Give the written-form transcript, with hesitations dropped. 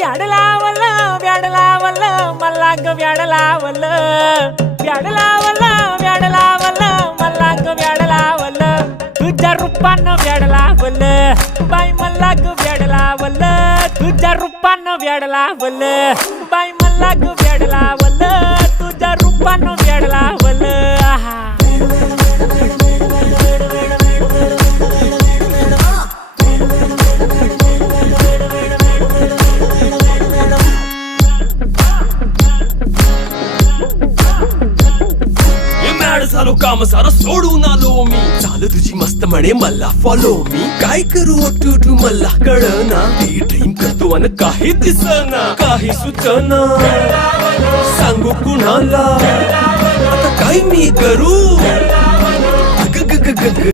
व्याड लावलं व्याड लावलं मला ग व्याड लावलं व्याड लावलं व्याड लावलं मला ग व्याड लावलं तुझ्या रूपानं व्याड लावलं बाई मला ग व्याड लावलं तुझ्या रूपानं व्याड लावलं बाई मला ग व्याड लावलं तुझ्या रूपानं व्याड लावलं आहा झालो काम सारं सोडून आलो मी चाल तुझी मस्त म्हणे मला फॉलो मी काय करू टू मला कळना ती ड्रीम करतो आणि काही दिसना काही सुचना सांगू कुणाला आता काय मी करू